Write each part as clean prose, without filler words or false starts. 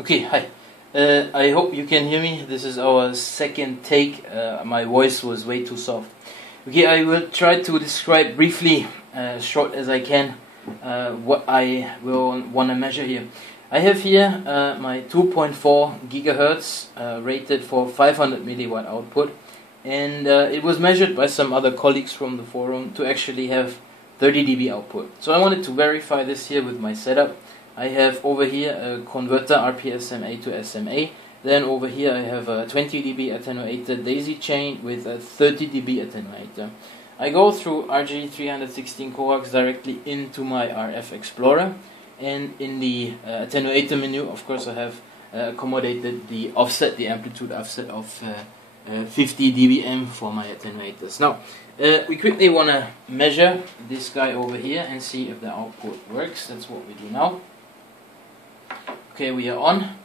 Okay, hi. I hope you can hear me. This is our second take. My voice was way too soft. Okay, I will try to describe briefly, as short as I can, what I will want to measure here. I have here my 2.4 gigahertz rated for 500 milliwatt output, and it was measured by some other colleagues from the forum to actually have 30 dB output. So I wanted to verify this here with my setup. I have over here a converter RPSMA to SMA. Then over here I have a 20 dB attenuator daisy chain with a 30 dB attenuator. I go through RG316 coax directly into my RF Explorer, and in the attenuator menu, of course, I have accommodated the offset, the amplitude offset of 50 dBm for my attenuators. Now, we quickly want to measure this guy over here and see if the output works. That's what we do now. Okay, we are on.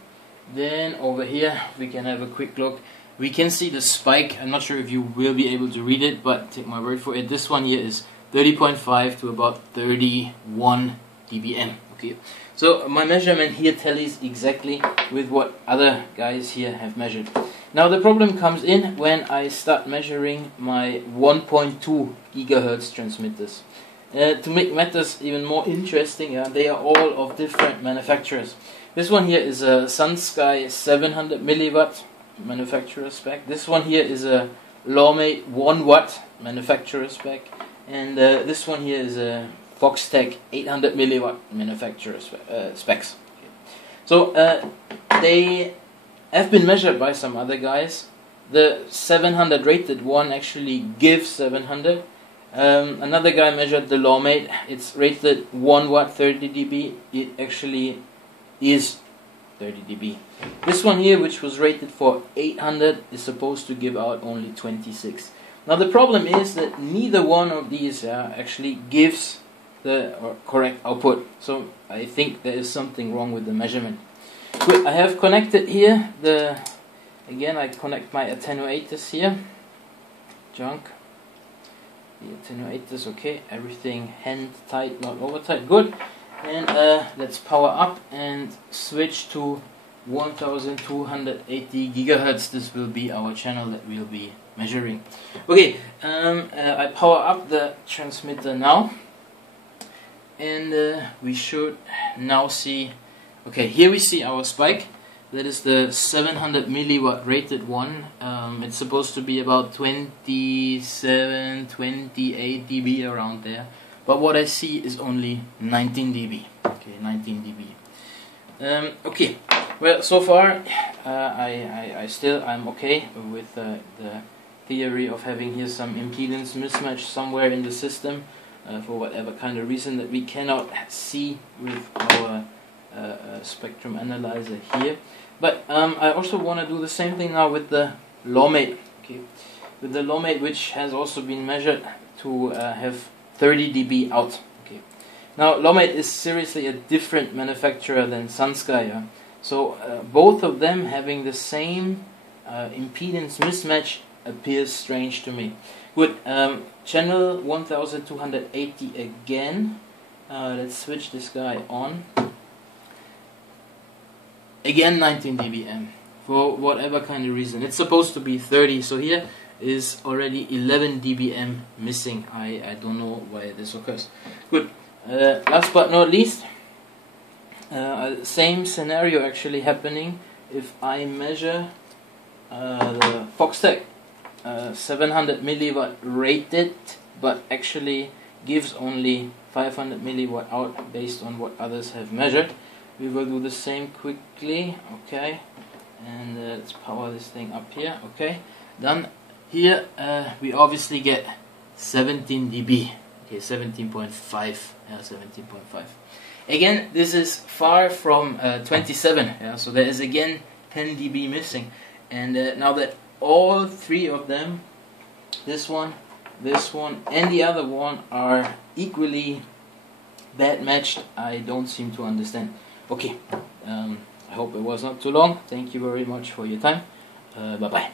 Then over here we can have a quick look. We can see the spike. I'm not sure if you will be able to read it, but take my word for it. This one here is 30.5 to about 31 dBm. Okay, so my measurement here tallies exactly with what other guys here have measured. Now the problem comes in when I start measuring my 1.2 gigahertz transmitters. To make matters even more interesting, they are all of different manufacturers. This one here is a SunSky 700 milliwatt manufacturer spec. This one here is a Lawmate 1 watt manufacturer spec. And this one here is a Foxtech 800 milliwatt manufacturer specs. Okay. So they have been measured by some other guys. The 700 rated one actually gives 700. Another guy measured the Lawmate. It's rated 1 watt 30 dB. It actually is 30 dB. This one here, which was rated for 800, is supposed to give out only 26. Now the problem is that neither one of these actually gives the correct output. So I think there is something wrong with the measurement. Good, I have connected here again I connect my attenuators here. Junk. The attenuators, okay, everything hand tight, not over tight, good. And let's power up and switch to 1280 gigahertz. This will be our channel that we'll be measuring. Okay, I power up the transmitter now, and we should now see. Okay, here we see our spike. That is the 700 milliwatt rated one. It's supposed to be about 27, 28 dB around there. But what I see is only 19 dB. Okay, 19 dB. Okay, well, so far I'm okay with the theory of having here some impedance mismatch somewhere in the system for whatever kind of reason that we cannot see with our spectrum analyzer here. But I also want to do the same thing now with the Lawmate. Okay, with the Lawmate, which has also been measured to have 30 dB out. Okay. Now Lawmate is seriously a different manufacturer than SunSky. So both of them having the same impedance mismatch appears strange to me. Good. Channel 1280 again. Let's switch this guy on. Again 19 dBm for whatever kind of reason. It's supposed to be 30, so here is already 11 dBm missing. I don't know why this occurs. Good. Last but not least, same scenario actually happening if I measure the Foxtech 700 milliwatt rated, but actually gives only 500 milliwatt out based on what others have measured. We will do the same quickly. Okay, and let's power this thing up here. Okay, done. Here we obviously get 17 dB. Okay, 17.5. Yeah, 17.5. Again, this is far from 27. Yeah, so there is again 10 dB missing. And now that all three of them, this one, and the other one, are equally bad matched, I don't seem to understand. Okay, I hope it was not too long. Thank you very much for your time. Bye bye.